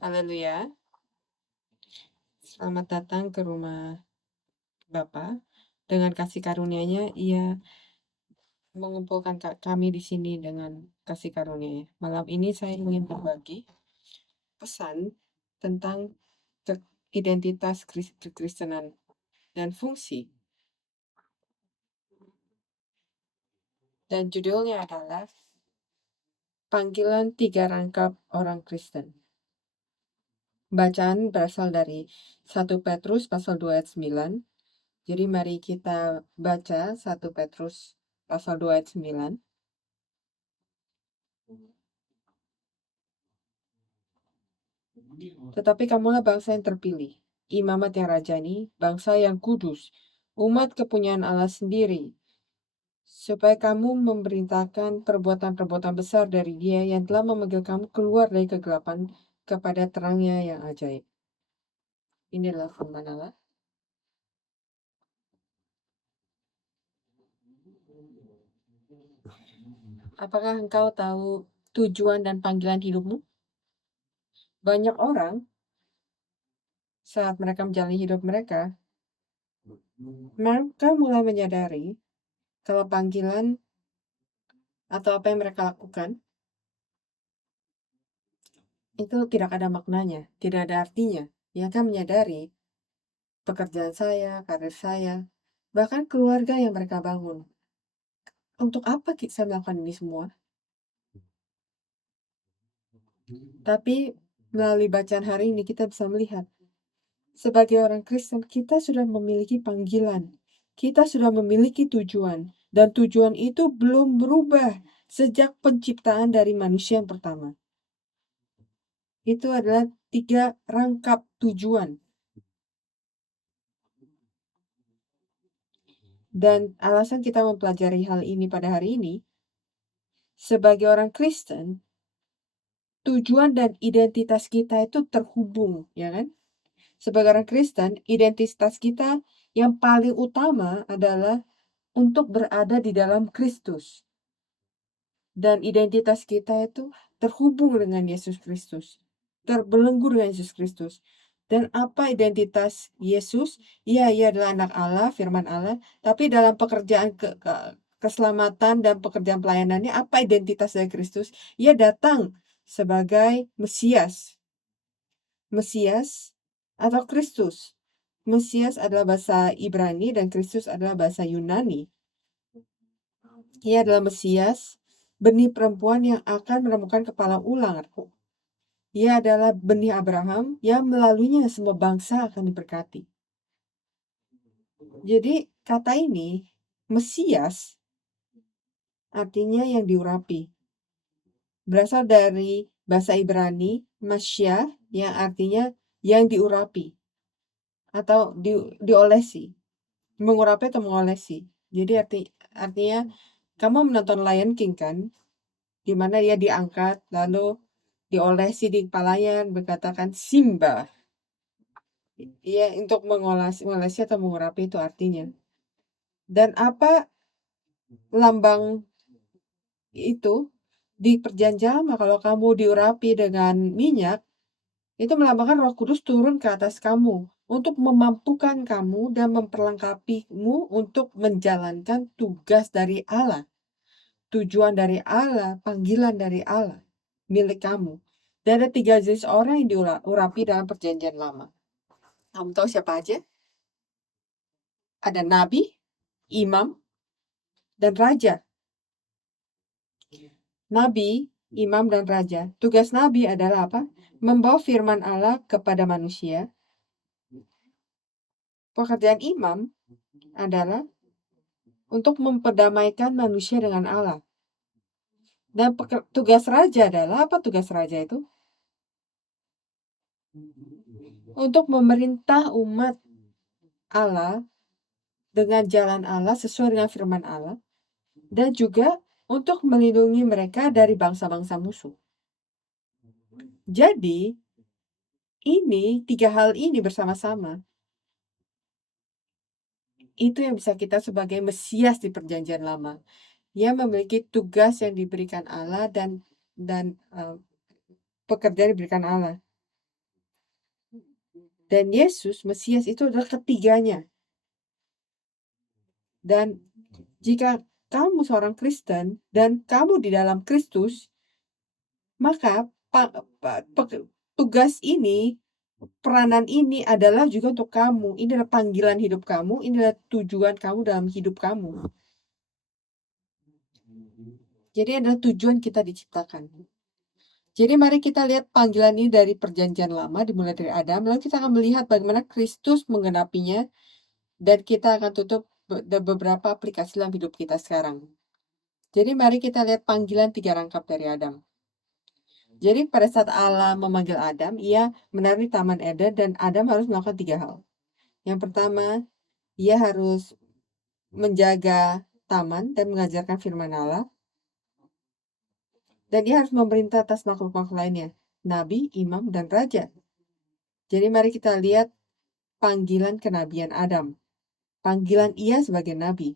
Haleluya. Selamat datang ke rumah Bapa. Dengan kasih karunia-Nya, Ia mengumpulkan kami di sini dengan kasih karunia-Nya. Malam ini saya ingin berbagi pesan tentang identitas kekristenan dan fungsi. Dan judulnya adalah Panggilan Tiga Rangkap Orang Kristen. Bacaan berasal dari 1 Petrus pasal 2 ayat 9. Jadi mari kita baca 1 Petrus pasal 2 ayat 9. Tetapi kamulah bangsa yang terpilih, imamat yang rajani, bangsa yang kudus, umat kepunyaan Allah sendiri, supaya kamu memerintahkan perbuatan-perbuatan besar dari Dia yang telah memanggil kamu keluar dari kegelapan kepada terangnya yang ajaib. Ini adalah firman Allah. Apakah engkau tahu tujuan dan panggilan hidupmu? Banyak orang saat mereka menjalani hidup mereka mulai menyadari kalau panggilan atau apa yang mereka lakukan itu tidak ada maknanya, tidak ada artinya. Mereka menyadari pekerjaan saya, karir saya, bahkan keluarga yang mereka bangun. Untuk apa saya melakukan ini semua? Tapi melalui bacaan hari ini kita bisa melihat, sebagai orang Kristen kita sudah memiliki panggilan, kita sudah memiliki tujuan, dan tujuan itu belum berubah sejak penciptaan dari manusia yang pertama. Itu adalah 3 rangkap tujuan. Dan alasan kita mempelajari hal ini pada hari ini, sebagai orang Kristen, tujuan dan identitas kita itu terhubung, ya kan? Sebagai orang Kristen, identitas kita yang paling utama adalah untuk berada di dalam Kristus. Dan identitas kita itu terhubung dengan Yesus Kristus, terbelenggu dengan Yesus Kristus. Dan apa identitas Yesus? Ya, ia adalah anak Allah, firman Allah, tapi dalam pekerjaan keselamatan dan pekerjaan pelayanannya, apa identitas dari Kristus? Ia datang sebagai Mesias. Mesias atau Kristus. Mesias adalah bahasa Ibrani dan Kristus adalah bahasa Yunani. Ia adalah Mesias, benih perempuan yang akan menemukan kepala ulang. Ia adalah benih Abraham yang melaluinya semua bangsa akan diberkati. Jadi kata ini, Mesias, artinya yang diurapi. Berasal dari bahasa Ibrani, Masya, yang artinya yang diurapi. Atau diolesi. Mengurapi atau mengolesi. Jadi artinya, kamu menonton Lion King kan? Di mana dia diangkat, lalu diolesi di kepalanya, berkatakan Simba. Iya, untuk mengolesi atau mengurapi itu artinya. Dan apa lambang itu di perjanjian lama? Kalau kamu diurapi dengan minyak, itu melambangkan Roh Kudus turun ke atas kamu untuk memampukan kamu dan memperlengkapimu untuk menjalankan tugas dari Allah, tujuan dari Allah, panggilan dari Allah milik kamu. Dan ada 3 jenis orang yang diurapi dalam perjanjian lama. Kamu tahu siapa aja? Ada nabi, imam, dan raja. Nabi, imam, dan raja. Tugas nabi adalah apa? Membawa firman Allah kepada manusia. Pekerjaan imam adalah untuk memperdamaikan manusia dengan Allah. Dan tugas raja adalah apa? Tugas raja itu untuk memerintah umat Allah dengan jalan Allah sesuai dengan firman Allah, dan juga untuk melindungi mereka dari bangsa-bangsa musuh. Jadi, ini 3 hal ini bersama-sama itu yang bisa kita sebagai Mesias di perjanjian lama. Ia memiliki tugas yang diberikan Allah dan pekerjaan diberikan Allah. Dan Yesus, Mesias itu adalah ketiganya. Dan jika kamu seorang Kristen dan kamu di dalam Kristus, maka tugas ini, peranan ini adalah juga untuk kamu. Ini adalah panggilan hidup kamu, ini adalah tujuan kamu dalam hidup kamu. Jadi adalah tujuan kita diciptakan. Jadi mari kita lihat panggilan ini dari perjanjian lama, dimulai dari Adam, lalu kita akan melihat bagaimana Kristus menggenapinya, dan kita akan tutup beberapa aplikasi dalam hidup kita sekarang. Jadi mari kita lihat panggilan 3 rangkap dari Adam. Jadi pada saat Allah memanggil Adam, ia menaruh di Taman Eden dan Adam harus melakukan 3 hal. Yang pertama, ia harus menjaga taman dan mengajarkan firman Allah. Dan dia harus memerintah atas makhluk-makhluk lainnya, nabi, imam, dan raja. Jadi mari kita lihat panggilan kenabian Adam. Panggilan ia sebagai nabi.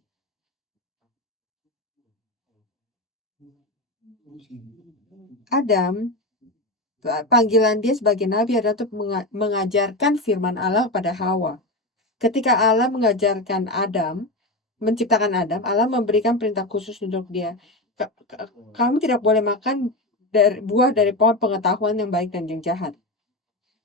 Adam, panggilan dia sebagai nabi adalah untuk mengajarkan firman Allah kepada Hawa. Ketika Allah mengajarkan Adam, menciptakan Adam, Allah memberikan perintah khusus untuk dia. Kamu tidak boleh makan buah dari pohon pengetahuan yang baik dan yang jahat.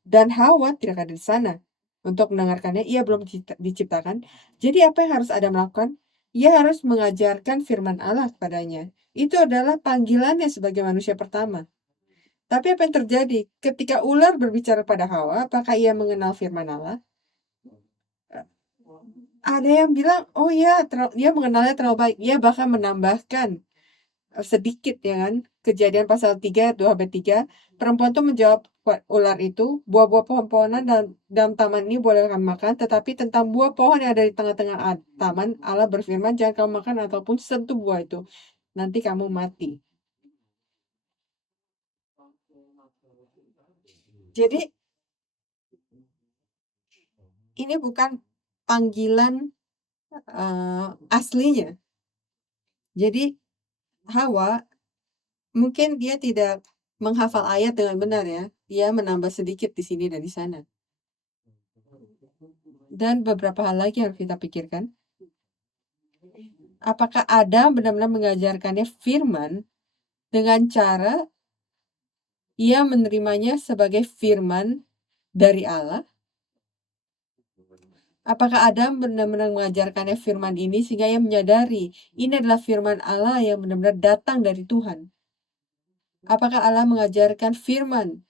Dan Hawa tidak ada di sana untuk mendengarkannya. Ia belum diciptakan. Jadi apa yang harus Adam lakukan? Ia harus mengajarkan firman Allah kepadanya. Itu adalah panggilannya sebagai manusia pertama. Tapi apa yang terjadi? Ketika ular berbicara pada Hawa, apakah ia mengenal firman Allah? Ada yang bilang, oh ya, dia mengenalnya terlalu baik. Ia bahkan menambahkan sedikit, ya kan? Kejadian pasal 3, 2-3. Perempuan itu menjawab ular itu, buah-buah pohon-pohonan dalam taman ini boleh kamu makan, tetapi tentang buah pohon yang ada di tengah-tengah taman, Allah berfirman, jangan kamu makan ataupun sentuh buah itu. Nanti kamu mati. Jadi, ini bukan panggilan aslinya. Jadi Hawa mungkin dia tidak menghafal ayat dengan benar, ya. Dia menambah sedikit di sini dan di sana. Dan beberapa hal lagi yang harus kita pikirkan. Apakah Adam benar-benar mengajarkannya firman dengan cara ia menerimanya sebagai firman dari Allah? Apakah Adam benar-benar mengajarkannya firman ini sehingga ia menyadari ini adalah firman Allah yang benar-benar datang dari Tuhan? Apakah Allah mengajarkan firman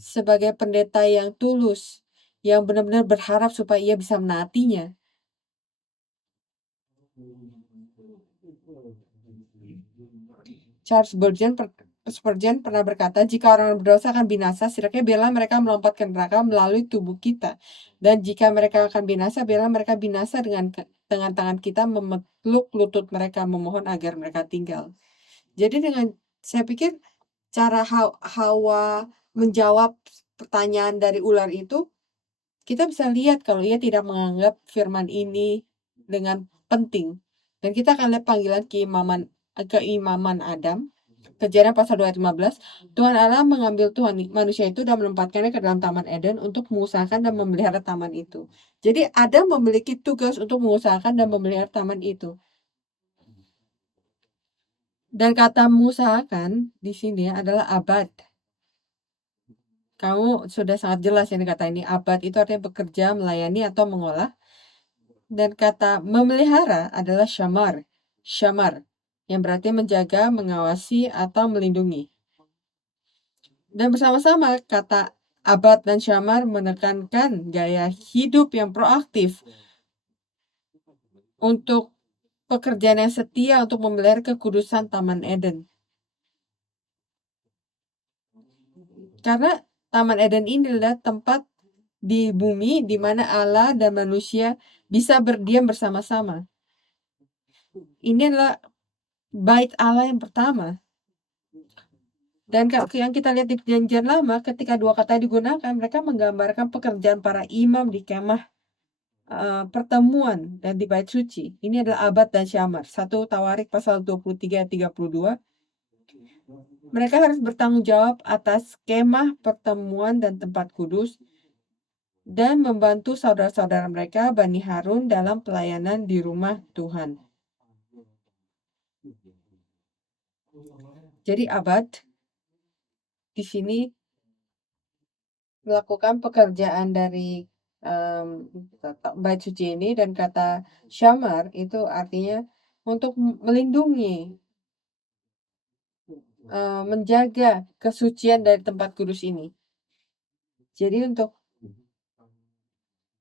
sebagai pendeta yang tulus, yang benar-benar berharap supaya ia bisa menaatinya? Charles Spurgeon pernah berkata, jika orang berdosa akan binasa, setidaknya biarlah mereka melompat ke neraka melalui tubuh kita. Dan jika mereka akan binasa, biarlah mereka binasa dengan tangan kita memeluk lutut mereka, memohon agar mereka tinggal. Jadi saya pikir cara Hawa menjawab pertanyaan dari ular itu, kita bisa lihat kalau ia tidak menganggap firman ini dengan penting. Dan kita akan lihat panggilan keimaman Adam. Kejadian pasal 2 ayat 15. Tuhan Allah mengambil manusia itu dan menempatkannya ke dalam Taman Eden untuk mengusahakan dan memelihara taman itu. Jadi Adam memiliki tugas untuk mengusahakan dan memelihara taman itu. Dan kata mengusahakan di sini adalah abad. Kamu sudah sangat jelas ini kata ini. Abad itu artinya bekerja, melayani, atau mengolah. Dan kata memelihara adalah syamar. Syamar, yang berarti menjaga, mengawasi, atau melindungi. Dan bersama-sama kata abad dan syamar menekankan gaya hidup yang proaktif untuk pekerjaan yang setia untuk memelihara kekudusan Taman Eden. Karena Taman Eden ini adalah tempat di bumi di mana Allah dan manusia bisa berdiam bersama-sama. Ini adalah bait Allah yang pertama. Dan yang kita lihat di perjanjian lama, ketika dua kata digunakan, mereka menggambarkan pekerjaan para imam di kemah pertemuan dan di bait suci. Ini adalah abad dan syamar. 1 Tawarik pasal 23-32. Mereka harus bertanggung jawab atas kemah pertemuan dan tempat kudus. dan membantu saudara-saudara mereka Bani Harun dalam pelayanan di rumah Tuhan. Jadi Abad di sini melakukan pekerjaan dari bait suci ini, dan kata syamar itu artinya untuk melindungi, menjaga kesucian dari tempat kudus ini. Jadi untuk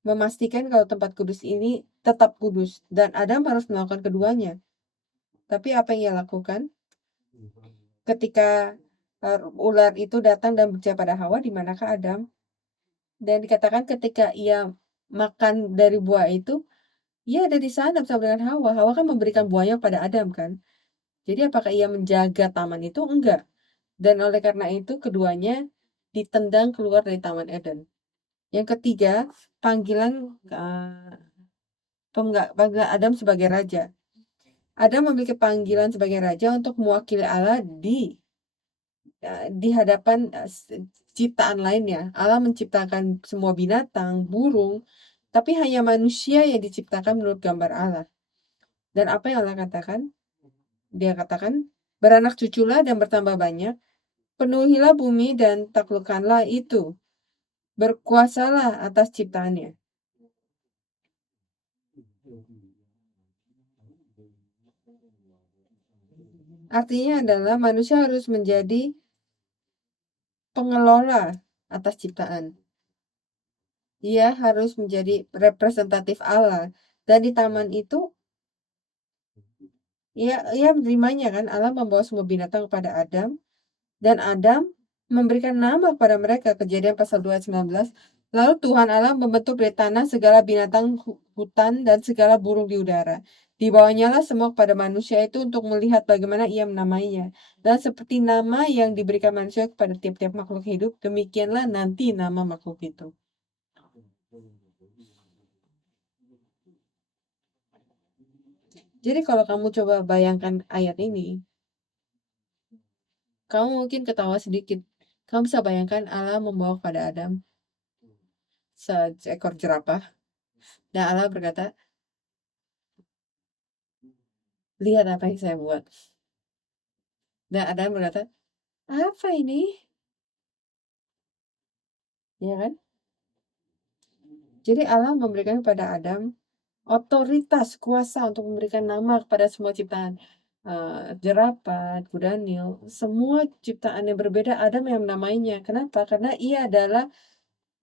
memastikan kalau tempat kudus ini tetap kudus, dan Adam harus melakukan keduanya. Tapi apa yang ia lakukan ketika ular itu datang dan berbicara pada Hawa, di manakah Adam? Dan dikatakan ketika ia makan dari buah itu, ia ada di sana bersama dengan Hawa. Hawa kan memberikan buahnya pada Adam kan. Jadi apakah ia menjaga taman itu? Enggak. Dan oleh karena itu keduanya ditendang keluar dari Taman Eden. Yang ketiga, panggilan panggilan Adam sebagai raja. Adam memiliki panggilan sebagai raja untuk mewakili Allah di hadapan ciptaan lainnya. Allah menciptakan semua binatang, burung, tapi hanya manusia yang diciptakan menurut gambar Allah. Dan apa yang Allah katakan? Dia katakan, beranak cuculah dan bertambah banyak, penuhilah bumi dan taklukkanlah itu, berkuasalah atas ciptaannya. Artinya adalah manusia harus menjadi pengelola atas ciptaan. Ia harus menjadi representatif Allah. Dan di taman itu, ia menerimanya kan. Allah membawa semua binatang kepada Adam. Dan Adam memberikan nama kepada mereka. Kejadian pasal 2 ayat 19. Lalu Tuhan Allah membentuk dari tanah segala binatang hutan dan segala burung di udara. Dibawanyalah semua kepada manusia itu untuk melihat bagaimana ia menamainya. Dan seperti nama yang diberikan manusia kepada tiap-tiap makhluk hidup, demikianlah nanti nama makhluk itu. Jadi kalau kamu coba bayangkan ayat ini, kamu mungkin ketawa sedikit. Kamu bisa bayangkan Allah membawa kepada Adam seekor jerapah. Dan Allah berkata, lihat apa yang saya buat. Dan Adam berkata, apa ini? Ya kan? Jadi Allah memberikan kepada Adam otoritas, kuasa untuk memberikan nama kepada semua ciptaan. Jerapah, kuda Nil, semua ciptaan yang berbeda Adam yang menamainya. Kenapa? Karena ia adalah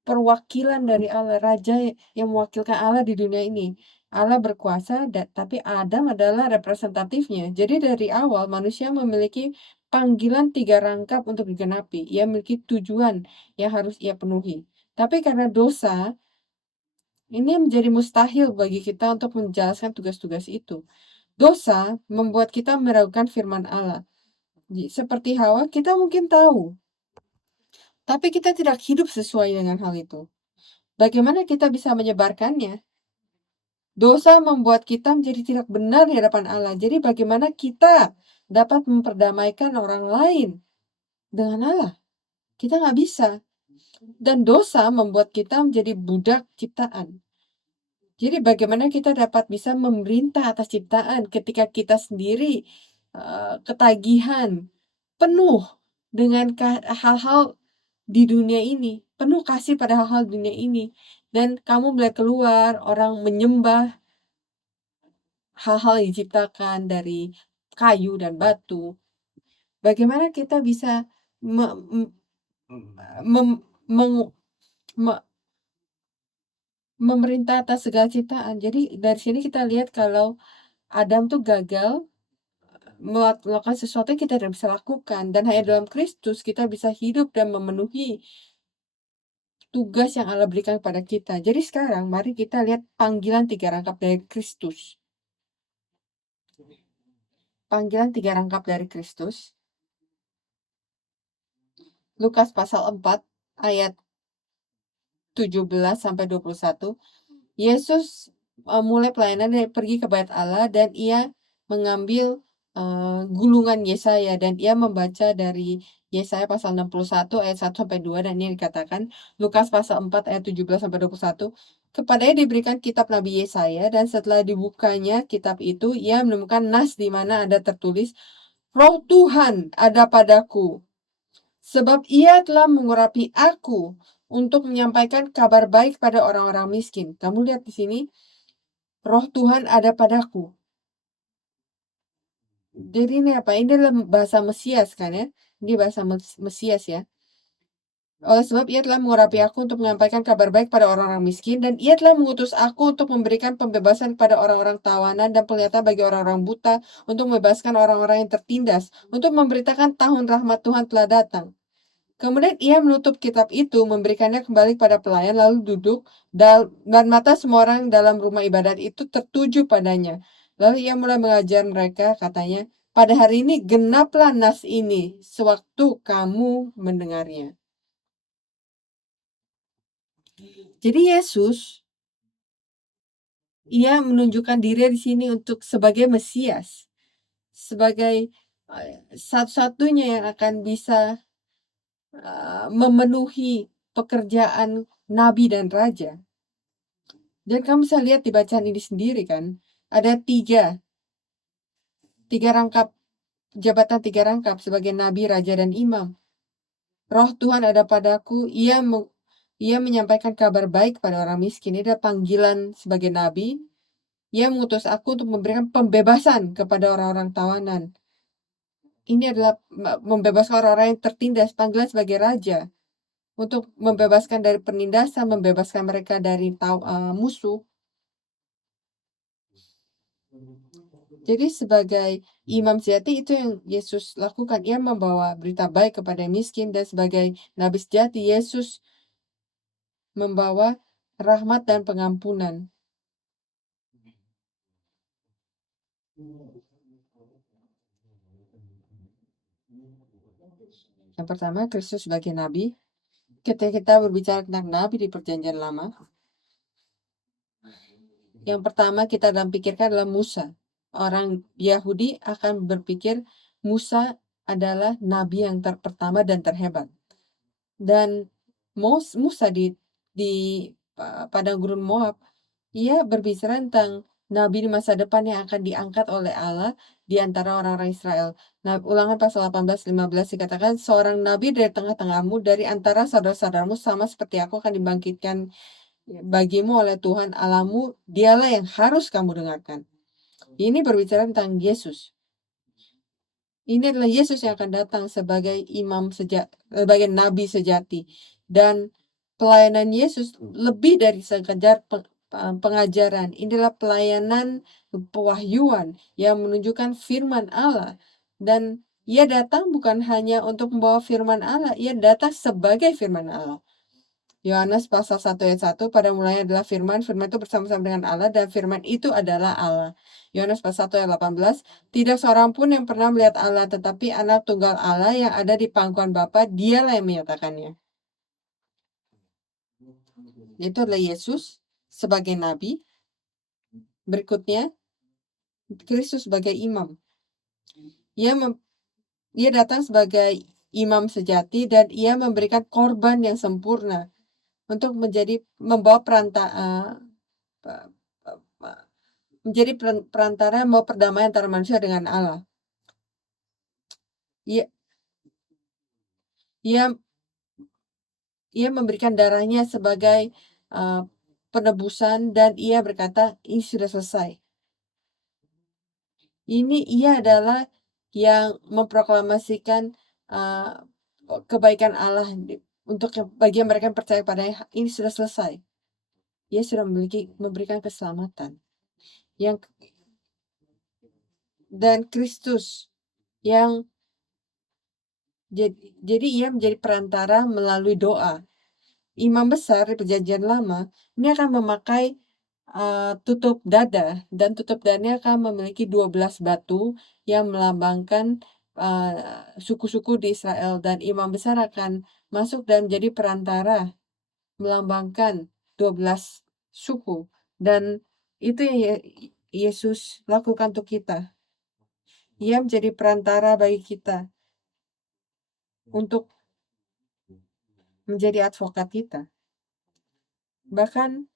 perwakilan dari Allah, raja yang mewakilkan Allah di dunia ini. Allah berkuasa, tapi Adam adalah representatifnya. Jadi dari awal manusia memiliki panggilan 3 rangkap untuk digenapi. Ia memiliki tujuan yang harus ia penuhi. Tapi karena dosa, ini menjadi mustahil bagi kita untuk menjalankan tugas-tugas itu. Dosa membuat kita meragukan firman Allah. Seperti Hawa, kita mungkin tahu, tapi kita tidak hidup sesuai dengan hal itu. Bagaimana kita bisa menyebarkannya? Dosa membuat kita menjadi tidak benar di hadapan Allah. Jadi bagaimana kita dapat memperdamaikan orang lain dengan Allah? Kita nggak bisa. Dan dosa membuat kita menjadi budak ciptaan. Jadi bagaimana kita dapat bisa memerintah atas ciptaan ketika kita sendiri ketagihan, penuh dengan hal-hal di dunia ini, penuh kasih pada hal-hal dunia ini. Dan kamu melihat keluar, orang menyembah hal-hal yang diciptakan dari kayu dan batu. Bagaimana kita bisa memerintah atas segala ciptaan. Jadi dari sini kita lihat kalau Adam tuh gagal melakukan sesuatu yang kita tidak bisa lakukan, dan hanya dalam Kristus kita bisa hidup dan memenuhi tugas yang Allah berikan kepada kita. Jadi sekarang mari kita lihat panggilan 3 rangkap dari Kristus. Panggilan 3 rangkap dari Kristus. Lukas pasal 4 ayat 17 sampai 21. Yesus mulai pelayanan dari pergi ke bait Allah, dan ia mengambil gulungan Yesaya dan ia membaca dari Yesaya pasal 61 ayat 1-2 dan ini dikatakan Lukas pasal 4 ayat 17-21. Kepadanya diberikan kitab Nabi Yesaya dan setelah dibukanya kitab itu ia menemukan nas di mana ada tertulis Roh Tuhan ada padaku sebab ia telah mengurapi aku untuk menyampaikan kabar baik pada orang-orang miskin. Kamu lihat di sini Roh Tuhan ada padaku. Jadi ini apa? Ini adalah bahasa Mesias kan ya? Ini bahasa Mesias ya. Oleh sebab ia telah mengurapi aku untuk menyampaikan kabar baik pada orang-orang miskin dan ia telah mengutus aku untuk memberikan pembebasan kepada orang-orang tawanan dan penglihatan bagi orang-orang buta, untuk membebaskan orang-orang yang tertindas, untuk memberitakan tahun rahmat Tuhan telah datang. Kemudian ia menutup kitab itu, memberikannya kembali pada pelayan, lalu duduk, dan mata semua orang dalam rumah ibadat itu tertuju padanya. Lalu ia mulai mengajar mereka, katanya, pada hari ini genaplah nas ini, sewaktu kamu mendengarnya. Jadi Yesus, ia menunjukkan diri di sini untuk sebagai Mesias, sebagai satu-satunya yang akan bisa memenuhi pekerjaan nabi dan raja. Dan kamu bisa lihat di bacaan ini sendiri kan, ada tiga rangkap jabatan, tiga rangkap sebagai nabi, raja, dan imam. Roh Tuhan ada padaku, ia menyampaikan kabar baik pada orang miskin. Ini ada panggilan sebagai nabi. Ia mengutus aku untuk memberikan pembebasan kepada orang-orang tawanan. Ini adalah membebaskan orang-orang yang tertindas, panggilan sebagai raja. Untuk membebaskan dari penindasan, membebaskan mereka dari musuh. Jadi sebagai imam sejati itu yang Yesus lakukan. Ia membawa berita baik kepada miskin dan sebagai nabi sejati Yesus membawa rahmat dan pengampunan. Yang pertama, Kristus sebagai nabi. Ketika kita berbicara tentang nabi di Perjanjian Lama, yang pertama kita dalam pikirkan adalah Musa. Orang Yahudi akan berpikir Musa adalah nabi yang pertama dan terhebat. Dan Musa di padang gurun Moab, ia berbicara tentang nabi di masa depan yang akan diangkat oleh Allah di antara orang-orang Israel. Nah, Ulangan pasal 18-15 dikatakan, seorang nabi dari tengah-tengahmu, dari antara saudara-saudaramu, sama seperti aku, akan dibangkitkan bagimu oleh Tuhan Allahmu, dialah yang harus kamu dengarkan. Ini berbicara tentang Yesus. Ini adalah Yesus yang akan datang sebagai sebagai nabi sejati. Dan pelayanan Yesus lebih dari sekedar pengajaran. Inilah pelayanan pewahyuan yang menunjukkan firman Allah. Dan ia datang bukan hanya untuk membawa firman Allah, ia datang sebagai firman Allah. Yohanes pasal 1 ayat 1, pada mulanya adalah firman, firman itu bersama-sama dengan Allah, dan firman itu adalah Allah. Yohanes pasal 1 ayat 18, tidak seorang pun yang pernah melihat Allah, tetapi anak tunggal Allah yang ada di pangkuan Bapa, dialah yang menyatakannya. Itu adalah Yesus sebagai nabi. Berikutnya, Kristus sebagai imam. Ia datang sebagai imam sejati dan ia memberikan korban yang sempurna untuk membawa menjadi perantara membawa perdamaian antara manusia dengan Allah. Ia memberikan darahnya sebagai penebusan dan ia berkata, ini sudah selesai. Ia adalah yang memproklamasikan kebaikan Allah untuk bagi mereka yang percaya padanya. Ini sudah selesai. Ia sudah memberikan keselamatan. Dan Kristus yang jadi ia menjadi perantara melalui doa. Imam besar di Perjanjian Lama ini akan memakai tutup dada, dan tutup dadanya akan memiliki 12 batu yang melambangkan suku-suku di Israel, dan imam besar akan masuk dan menjadi perantara melambangkan 12 suku, dan itu yang Yesus lakukan untuk kita. Ia menjadi perantara bagi kita. untuk menjadi advokat kita. Bahkan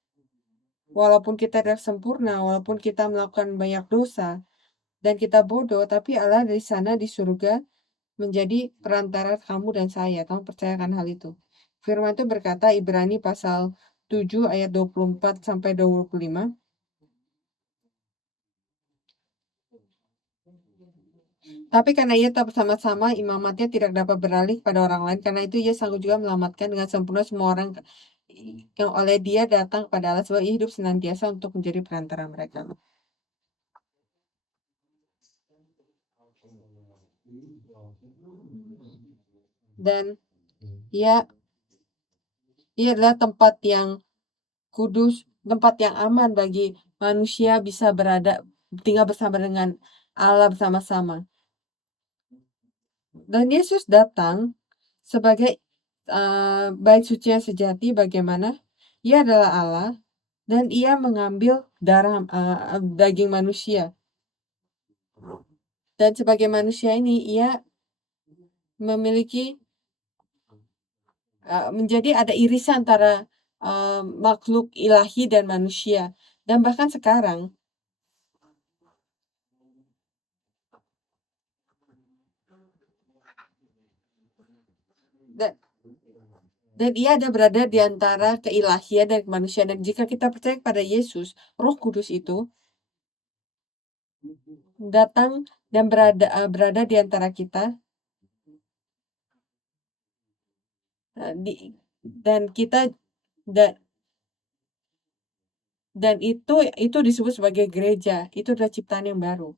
walaupun kita tidak sempurna, walaupun kita melakukan banyak dosa dan kita bodoh, tapi Allah dari sana di surga menjadi perantara kamu dan saya. Kamu percayakan hal itu. Firman itu berkata, Ibrani pasal 7 ayat 24 sampai 25. Tapi karena ia tak bersama-sama, imamatnya tidak dapat beralih pada orang lain. Karena itu ia sanggup juga melamatkan dengan sempurna semua orang yang oleh dia datang kepada Allah, sebab ia hidup senantiasa untuk menjadi perantara mereka. Dan ia adalah tempat yang kudus, tempat yang aman bagi manusia bisa tinggal bersama dengan Allah bersama-sama. Dan Yesus datang sebagai bait suci yang sejati. Bagaimana? Ia adalah Allah dan ia mengambil darah daging manusia. Dan sebagai manusia ini ia memiliki menjadi ada irisan antara makhluk ilahi dan manusia. Dan bahkan sekarang dan ia ada berada di antara keilahian dan kemanusiaan. Dan jika kita percaya kepada Yesus, Roh Kudus itu datang dan berada di antara kita, dan kita dan itu disebut sebagai gereja. Itu adalah ciptaan yang baru.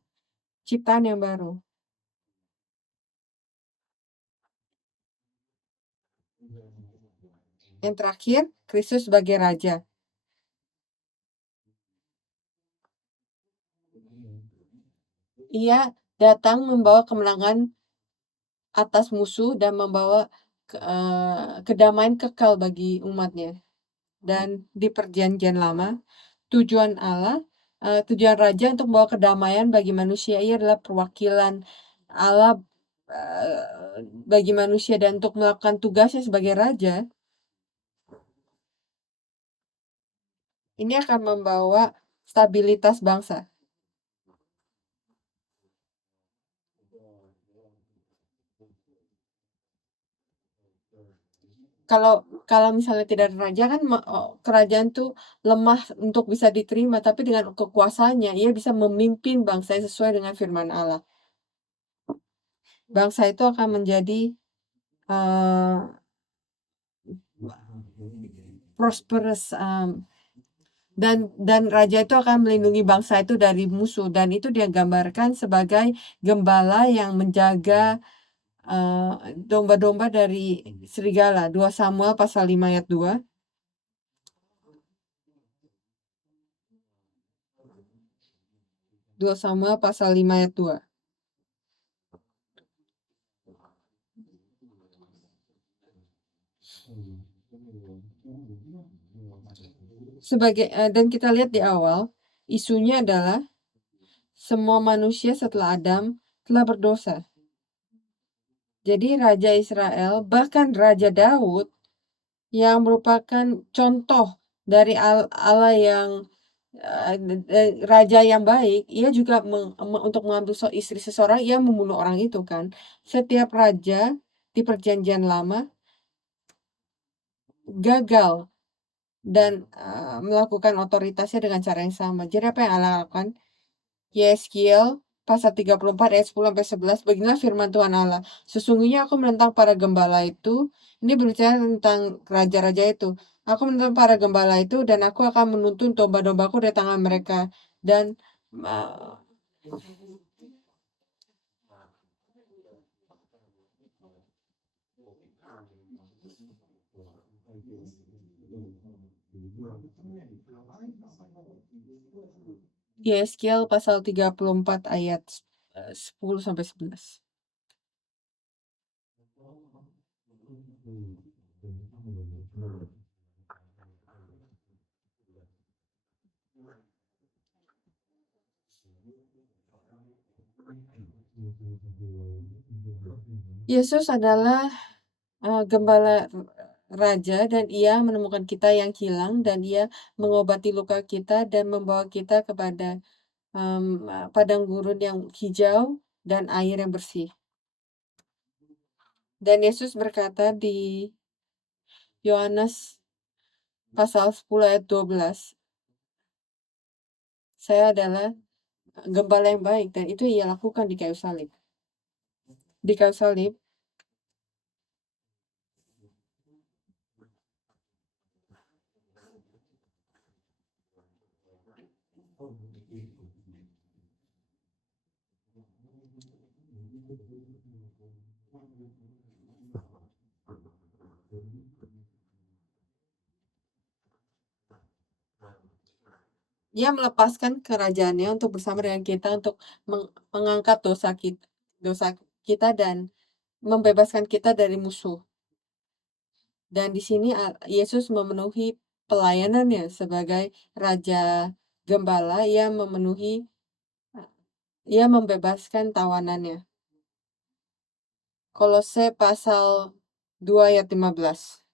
Ciptaan yang baru. Yang terakhir, Kristus sebagai raja. Ia datang membawa kemenangan atas musuh dan membawa kedamaian kekal bagi umatnya. Dan di perjanjian lama, tujuan raja untuk membawa kedamaian bagi manusia. Ia adalah perwakilan Allah bagi manusia, dan untuk melakukan tugasnya sebagai raja, ini akan membawa stabilitas bangsa. Kalau misalnya tidak ada raja, kan kerajaan tuh lemah untuk bisa diterima, tapi dengan kekuasaannya ia bisa memimpin bangsa sesuai dengan firman Allah. Bangsa itu akan menjadi prosperous, dan raja itu akan melindungi bangsa itu dari musuh, dan itu dia gambarkan sebagai gembala yang menjaga domba-domba dari serigala. 2 Samuel pasal 5 ayat 2. 2 Samuel pasal 5 ayat 2. Dan kita lihat di awal, isunya adalah semua manusia setelah Adam telah berdosa. Jadi Raja Israel, bahkan Raja Daud, yang merupakan contoh dari Allah yang raja yang baik, ia juga untuk mengambil istri seseorang, ia membunuh orang itu kan. Setiap raja di perjanjian lama gagal dan melakukan otoritasnya dengan cara yang sama. Jadi apa yang Allah lakukan? Yeskiel pasal 34 ayat 10 sampai 11. Beginilah firman Tuhan Allah. Sesungguhnya aku menentang para gembala itu. Ini berbicara tentang raja-raja itu. Aku menentang para gembala itu, dan aku akan menuntun domba-dombaku dari tangan mereka. Dan Yeskiel pasal 34 ayat 10 sampai 11. Yesus adalah gembala raja, dan ia menemukan kita yang hilang, dan ia mengobati luka kita dan membawa kita kepada padang gurun yang hijau dan air yang bersih. Dan Yesus berkata di Yohanes pasal 10 ayat 12, saya adalah gembala yang baik, dan itu ia lakukan di kayu salib. Di kayu salib, ia melepaskan kerajaannya untuk bersama dengan kita untuk mengangkat dosa kita dan membebaskan kita dari musuh. Dan di sini Yesus memenuhi pelayanannya sebagai Raja Gembala. Ia membebaskan tawanannya. Kolose pasal 2 ayat 15.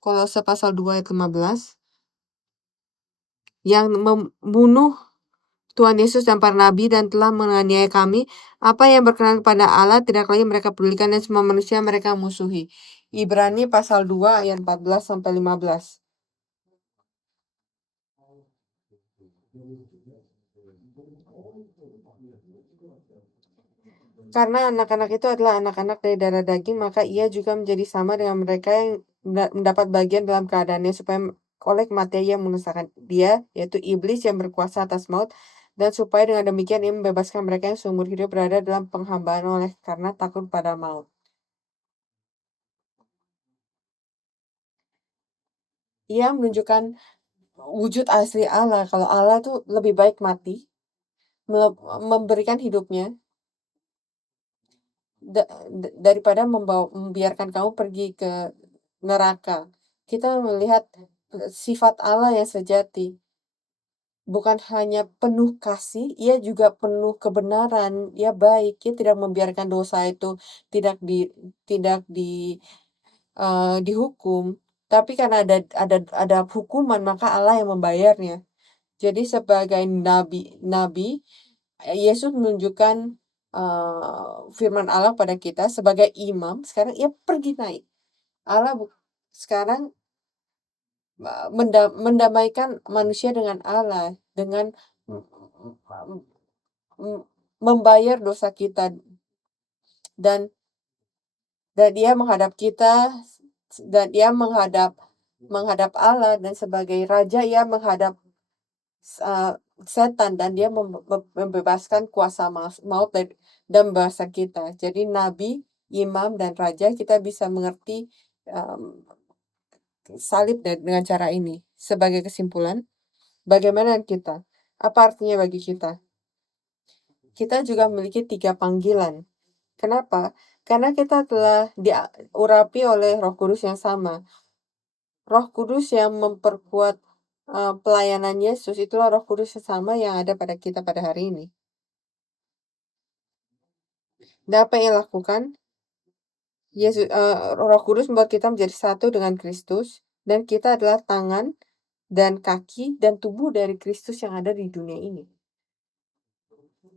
Kolose pasal 2 ayat 15. Yang membunuh Tuhan Yesus dan para nabi dan telah menganiaya kami, apa yang berkenan kepada Allah tidak lagi mereka pedulikan, dan semua manusia mereka musuhi. Ibrani pasal 2 ayat 14 sampai 15. Karena anak-anak itu adalah anak-anak dari darah daging, maka ia juga menjadi sama dengan mereka yang mendapat bagian dalam keadaannya, supaya oleh kematian ia menusahkan dia, yaitu iblis yang berkuasa atas maut, dan supaya dengan demikian ia membebaskan mereka yang seumur hidup berada dalam penghambaan oleh karena takut pada maut. Ia menunjukkan wujud asli Allah, kalau Allah tuh lebih baik mati, memberikan hidupnya, daripada membiarkan kamu pergi ke neraka. Kita melihat sifat Allah yang sejati. Bukan hanya penuh kasih, ia juga penuh kebenaran. Ia baik, ia tidak membiarkan dosa itu tidak dihukum. Tapi karena ada hukuman, maka Allah yang membayarnya. Jadi sebagai nabi, Yesus menunjukkan firman Allah pada kita sebagai imam. Sekarang ia pergi naik. Allah sekarang mendamaikan manusia dengan Allah dengan membayar dosa kita, dan dia menghadap kita, dan dia menghadap Allah, dan sebagai raja ia menghadap setan, dan dia membebaskan kuasa maut dan bahasa kita. Jadi nabi, imam, dan raja, kita bisa mengerti salib dengan cara ini. Sebagai kesimpulan, bagaimana kita? Apa artinya bagi kita? Kita juga memiliki 3 panggilan. Kenapa? Karena kita telah diurapi oleh Roh Kudus yang sama. Roh Kudus yang memperkuat pelayanan Yesus, itulah Roh Kudus yang sama yang ada pada kita pada hari ini. Dan apa yang ia lakukan? Roh Kudus membuat kita menjadi satu dengan Kristus, dan kita adalah tangan dan kaki dan tubuh dari Kristus yang ada di dunia ini.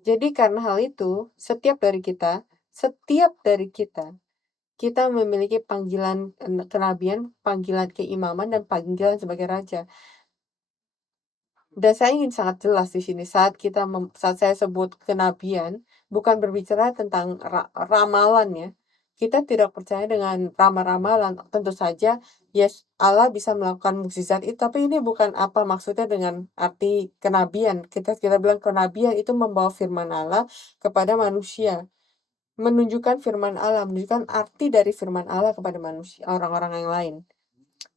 Jadi karena hal itu, setiap dari kita memiliki panggilan kenabian, panggilan keimaman, dan panggilan sebagai raja. Dan saya ingin sangat jelas di sini, saat saya sebut kenabian, bukan berbicara tentang ramalan ya. Kita tidak percaya dengan ramalan. Tentu saja, yes, Allah bisa melakukan mukjizat itu, tapi ini bukan apa maksudnya dengan arti kenabian. Kita bilang kenabian itu membawa firman Allah kepada manusia. Menunjukkan firman Allah, menunjukkan arti dari firman Allah kepada manusia, orang-orang yang lain.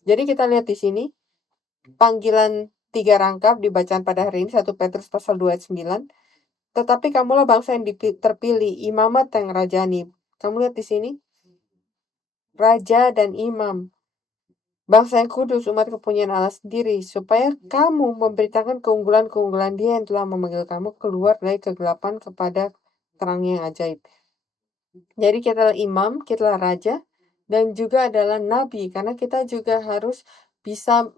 Jadi kita lihat di sini, panggilan 3 rangkap dibacaan pada hari ini, 1 Petrus pasal 2 ayat 9. Tetapi kamulah bangsa yang terpilih, imamat yang rajani. Kamu lihat di sini, raja dan imam. Bangsa yang kudus, umat kepunyaan Allah sendiri, supaya kamu memberitakan keunggulan-keunggulan Dia yang telah memanggil kamu keluar dari kegelapan kepada terang yang ajaib. Jadi kita adalah imam, kita adalah raja, dan juga adalah nabi, karena kita juga harus bisa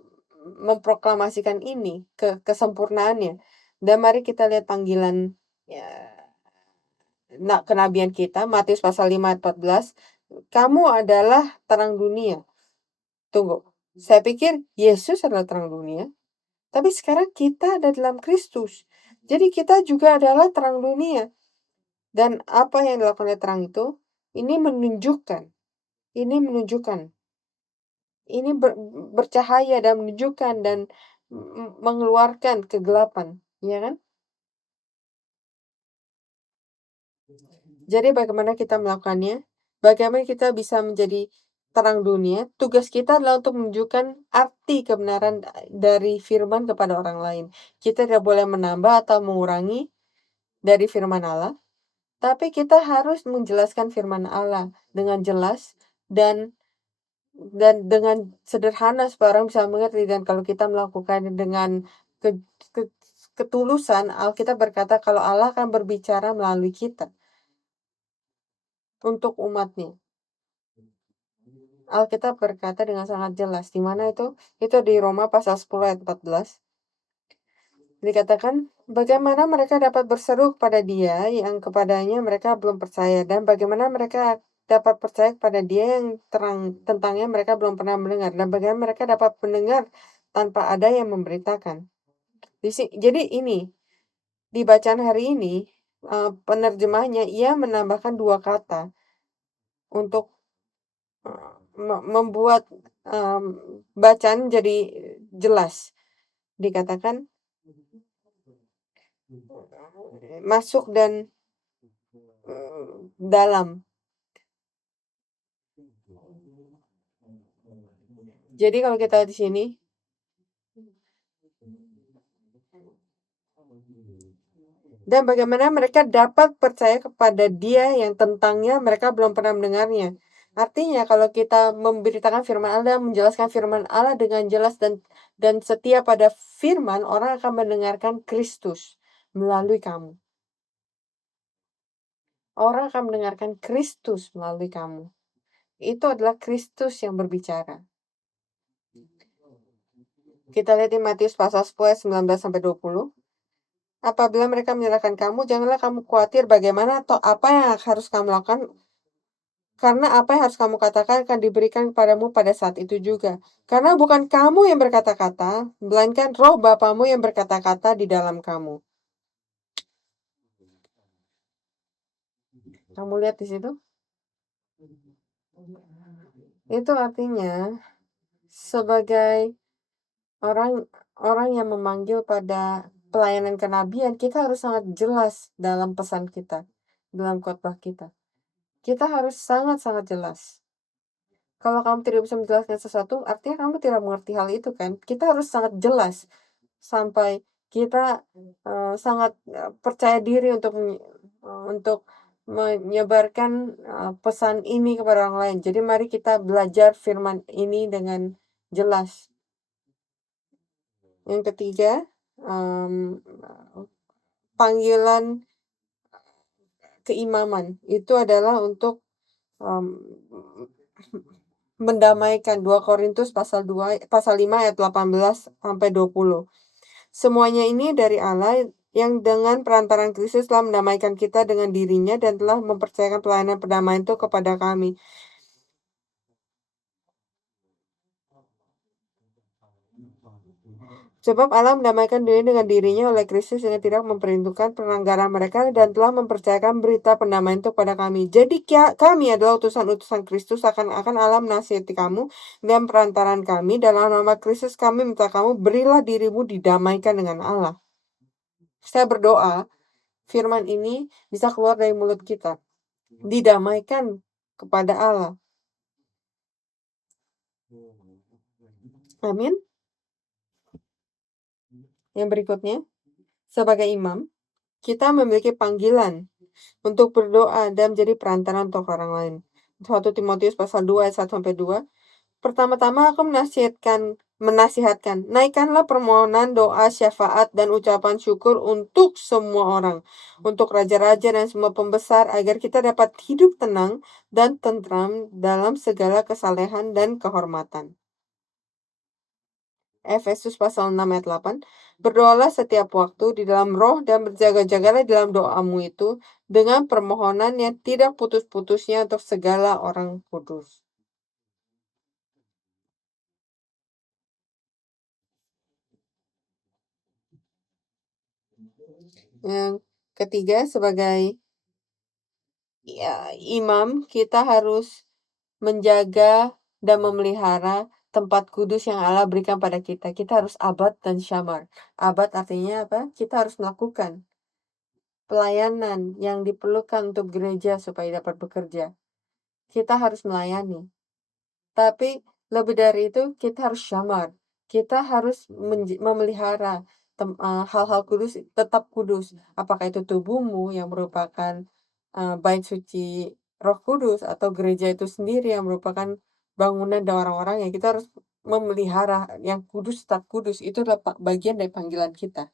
memproklamasikan ini ke kesempurnaannya. Dan mari kita lihat panggilan ya, kenabian kita, Matius pasal 5 ayat 14, kamu adalah terang dunia. Tunggu, saya pikir Yesus adalah terang dunia, tapi sekarang kita ada dalam Kristus. Jadi kita juga adalah terang dunia. Dan apa yang dilakukan oleh terang itu, ini menunjukkan, ini bercahaya dan menunjukkan dan mengeluarkan kegelapan, ya kan? Jadi bagaimana kita melakukannya? Bagaimana kita bisa menjadi terang dunia? Tugas kita adalah untuk menunjukkan arti kebenaran dari firman kepada orang lain. Kita tidak boleh menambah atau mengurangi dari firman Allah, tapi kita harus menjelaskan firman Allah dengan jelas dan dengan sederhana supaya orang bisa mengerti. Dan kalau kita melakukan dengan ketulusan, Alkitab berkata kalau Allah akan berbicara melalui kita untuk umatnya. Alkitab berkata dengan sangat jelas. Di mana itu? Itu di Roma pasal 10 ayat 14. Dikatakan, bagaimana mereka dapat berseru kepada Dia yang kepadanya mereka belum percaya, dan bagaimana mereka dapat percaya kepada Dia yang tentangnya mereka belum pernah mendengar, dan bagaimana mereka dapat mendengar tanpa ada yang memberitakan. Jadi ini di bacaan hari ini penerjemahnya ia menambahkan 2 kata untuk membuat bacaan jadi jelas. Dikatakan masuk dan dalam. Jadi kalau kita di sini dan bagaimana mereka dapat percaya kepada Dia yang tentangnya mereka belum pernah mendengarnya. Artinya kalau kita memberitakan firman Allah, menjelaskan firman Allah dengan jelas dan setia pada firman, orang akan mendengarkan Kristus melalui kamu. Orang akan mendengarkan Kristus melalui kamu. Itu adalah Kristus yang berbicara. Kita lihat di Matius pasal 10 19-20. Apabila mereka menyalahkan kamu, janganlah kamu khawatir bagaimana atau apa yang harus kamu lakukan, karena apa yang harus kamu katakan akan diberikan kepadamu pada saat itu juga. Karena bukan kamu yang berkata-kata, melainkan roh Bapamu yang berkata-kata di dalam kamu. Kamu lihat di situ? Itu artinya sebagai orang yang memanggil pada pelayanan kenabian, kita harus sangat jelas dalam pesan kita, dalam khotbah kita. Kita harus sangat-sangat jelas. Kalau kamu tidak bisa menjelaskan sesuatu, artinya kamu tidak mengerti hal itu kan? Kita harus sangat jelas sampai kita sangat percaya diri untuk menyebarkan pesan ini kepada orang lain. Jadi mari kita belajar firman ini dengan jelas. Yang ketiga, panggilan keimaman itu adalah untuk mendamaikan. 2 Korintus pasal 5 ayat 18-20. Semuanya ini dari Allah yang dengan perantaran Kristus telah mendamaikan kita dengan dirinya dan telah mempercayakan pelayanan perdamaian itu kepada kami. Sebab Allah mendamaikan dunia dengan dirinya oleh Kristus yang tidak memperhitungkan pelanggaran mereka dan telah mempercayakan berita pendamaian itu kepada kami. Jadi kami adalah utusan-utusan Kristus, akan Allah menasihati kamu dan perantaran kami. Dalam nama Kristus kami minta kamu, berilah dirimu didamaikan dengan Allah. Saya berdoa firman ini bisa keluar dari mulut kita. Didamaikan kepada Allah. Amin. Yang berikutnya, sebagai imam, kita memiliki panggilan untuk berdoa dan menjadi perantara untuk orang lain. 1 Timotius pasal 2 ayat 1-2. Pertama-tama aku menasihatkan menasihatkan, naikkanlah permohonan doa, syafaat, dan ucapan syukur untuk semua orang, untuk raja-raja dan semua pembesar, agar kita dapat hidup tenang dan tentram dalam segala kesalehan dan kehormatan. Efesus pasal 6 ayat 8. Berdoalah setiap waktu di dalam roh dan berjaga-jagalah dalam doamu itu dengan permohonan yang tidak putus-putusnya untuk segala orang kudus. Yang ketiga, sebagai imam, kita harus menjaga dan memelihara tempat kudus yang Allah berikan pada kita. Kita harus abad dan syamar. Abad artinya apa? Kita harus melakukan pelayanan yang diperlukan untuk gereja supaya dapat bekerja. Kita harus melayani. Tapi lebih dari itu, kita harus syamar. Kita harus memelihara hal-hal kudus, tetap kudus. Apakah itu tubuhmu yang merupakan bait suci Roh Kudus, atau gereja itu sendiri yang merupakan bangunan dan orang-orang yang kita harus memelihara yang kudus, tetap kudus. Itu adalah bagian dari panggilan kita.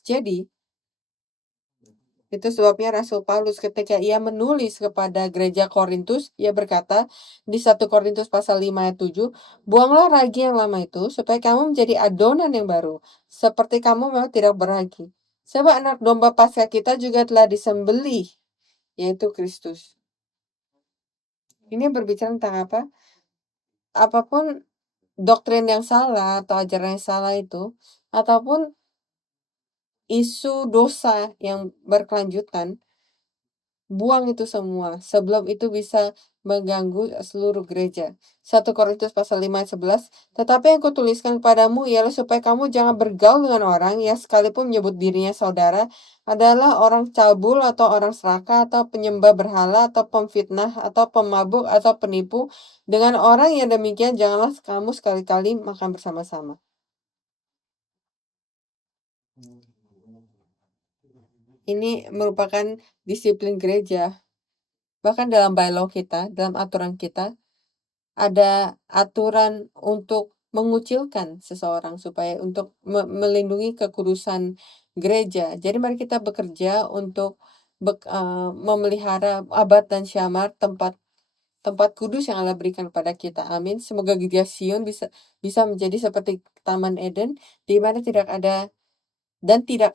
Jadi, itu sebabnya Rasul Paulus ketika ia menulis kepada gereja Korintus, ia berkata di 1 Korintus pasal 5 ayat 7, buanglah ragi yang lama itu supaya kamu menjadi adonan yang baru, seperti kamu memang tidak beragi. Sebab anak domba Paskah kita juga telah disembelih, yaitu Kristus. Ini berbicara tentang apa? Apapun doktrin yang salah atau ajaran yang salah itu, ataupun isu dosa yang berkelanjutan, buang itu semua sebelum itu bisa mengganggu seluruh gereja. 1 Korintus pasal 5 ayat 11, tetapi yang kutuliskan kepadamu ialah supaya kamu jangan bergaul dengan orang yang sekalipun menyebut dirinya saudara adalah orang cabul atau orang serakah atau penyembah berhala atau pemfitnah atau pemabuk atau penipu. Dengan orang yang demikian janganlah kamu sekali-kali makan bersama-sama. Ini merupakan disiplin gereja. Bahkan dalam bylaw kita, dalam aturan kita, ada aturan untuk mengucilkan seseorang supaya untuk melindungi kekudusan gereja. Jadi mari kita bekerja untuk memelihara abad dan syamar tempat kudus yang Allah berikan pada kita. Amin. Semoga gereja Sion bisa menjadi seperti Taman Eden, di mana tidak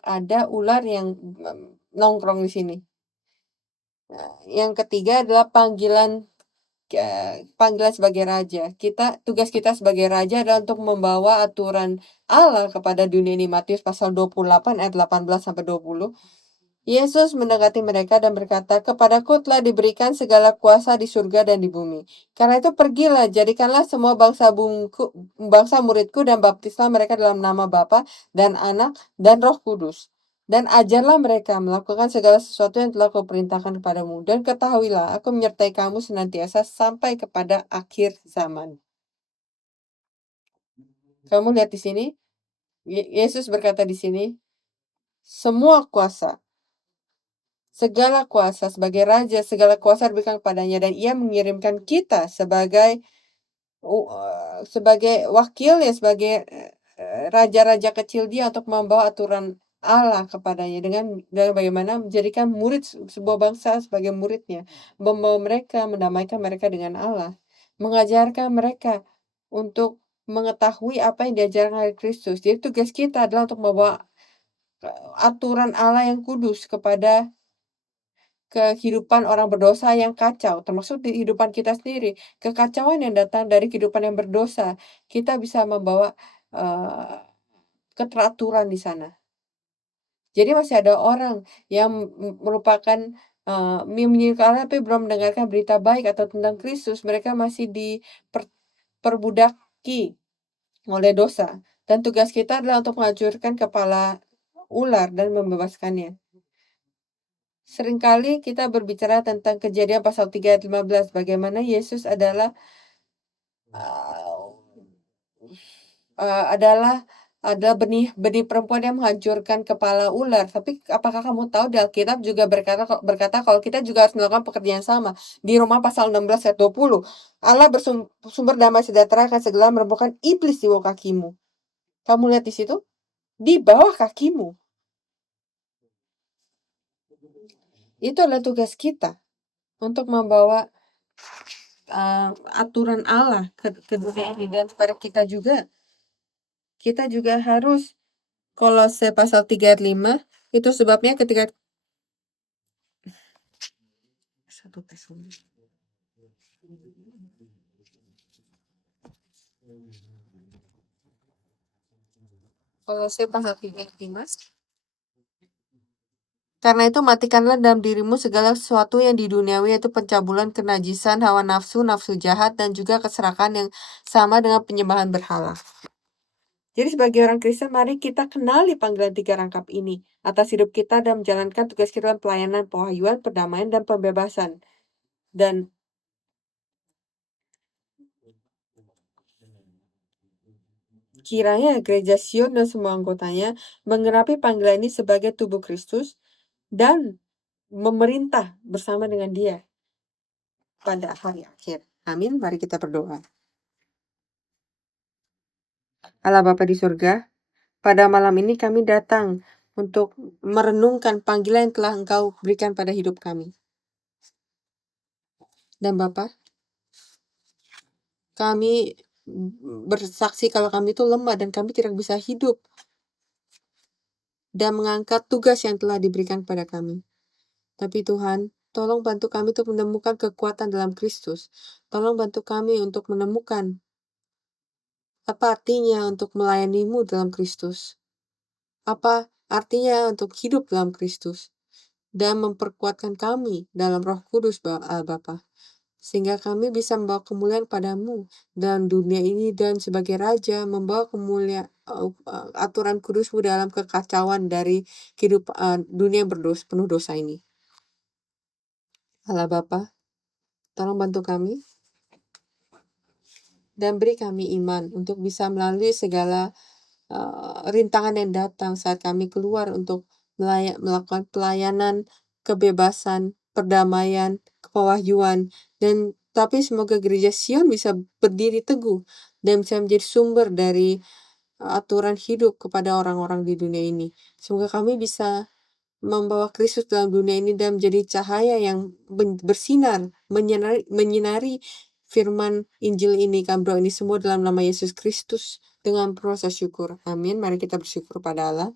ada ular yang nongkrong di sini. Yang ketiga adalah panggilan sebagai raja. Tugas kita sebagai raja adalah untuk membawa aturan Allah kepada dunia ini. Matius pasal 28 ayat 18 sampai 20. Yesus mendekati mereka dan berkata, kepadaku telah diberikan segala kuasa di surga dan di bumi. Karena itu pergilah, jadikanlah semua bangsa muridku dan baptislah mereka dalam nama Bapa dan Anak dan Roh Kudus. Dan ajarlah mereka melakukan segala sesuatu yang telah kuperintahkan kepadamu. Dan ketahuilah, aku menyertai kamu senantiasa sampai kepada akhir zaman. Kamu lihat di sini, Yesus berkata di sini, semua kuasa, segala kuasa sebagai raja, segala kuasa diberikan kepadanya, dan ia mengirimkan kita sebagai wakilnya, sebagai raja-raja kecil dia untuk membawa aturan Allah kepadanya dengan bagaimana menjadikan murid sebuah bangsa sebagai muridnya, membawa mereka, mendamaikan mereka dengan Allah, mengajarkan mereka untuk mengetahui apa yang diajarkan oleh Kristus. Jadi tugas kita adalah untuk membawa aturan Allah yang kudus kepada kehidupan orang berdosa yang kacau, termasuk di kehidupan kita sendiri. Kekacauan yang datang dari kehidupan yang berdosa, kita bisa membawa keteraturan di sana. Jadi masih ada orang yang merupakan menyerukan Allah tapi belum mendengarkan berita baik atau tentang Kristus. Mereka masih diperbudaki oleh dosa. Dan tugas kita adalah untuk menghancurkan kepala ular dan membebaskannya. Seringkali kita berbicara tentang Kejadian pasal 3 ayat 15, bagaimana Yesus adalah adalah benih perempuan yang menghancurkan kepala ular. Tapi apakah kamu tahu di Alkitab juga berkata kalau kita juga harus melakukan pekerjaan yang sama. Di Roma pasal 16 ayat 20, Allah bersumber damai sejahtera akan segera merembukan iblis di bawah kakimu. Kamu lihat di situ? Di bawah kakimu. Itu adalah tugas kita untuk membawa aturan Allah ke dunia ini, dan kepada kita juga harus, Kolose pasal 3 ayat 5, itu sebabnya ketika 1 Tesalonika Kolose pasal 3 ayat 5, karena itu matikanlah dalam dirimu segala sesuatu yang di duniawi, yaitu pencabulan, kenajisan, hawa nafsu, nafsu jahat, dan juga keserakahan yang sama dengan penyembahan berhala. Jadi sebagai orang Kristen, mari kita kenali panggilan 3 rangkap ini atas hidup kita dan menjalankan tugas kita dalam pelayanan, pewahyuan, perdamaian, dan pembebasan. Dan kiranya gereja Sion dan semua anggotanya menggenapi panggilan ini sebagai tubuh Kristus dan memerintah bersama dengan Dia pada hari akhir. Amin. Mari kita berdoa. Allah Bapa di surga, pada malam ini kami datang untuk merenungkan panggilan yang telah Engkau berikan pada hidup kami. Dan Bapa, kami bersaksi kalau kami itu lemah dan kami tidak bisa hidup dan mengangkat tugas yang telah diberikan pada kami. Tapi Tuhan, tolong bantu kami untuk menemukan kekuatan dalam Kristus. Tolong bantu kami untuk menemukan apa artinya untuk melayani-Mu dalam Kristus. Apa artinya untuk hidup dalam Kristus. Dan memperkuatkan kami dalam Roh Kudus, Bapa. Sehingga kami bisa membawa kemuliaan padamu dalam dunia ini, dan sebagai Raja membawa kemuliaan aturan kudusmu dalam kekacauan dari kehidupan dunia penuh dosa ini. Allah Bapa, tolong bantu kami dan beri kami iman untuk bisa melalui segala rintangan yang datang saat kami keluar untuk melakukan pelayanan, kebebasan, perdamaian, kepewahyuan, dan tapi semoga gereja Sion bisa berdiri teguh dan bisa menjadi sumber dari aturan hidup kepada orang-orang di dunia ini. Semoga kami bisa membawa Kristus dalam dunia ini dan menjadi cahaya yang bersinar, menyinari firman Injil ini. Kami berdoa ini semua dalam nama Yesus Kristus dengan proses syukur. Amin. Mari kita bersyukur pada Allah.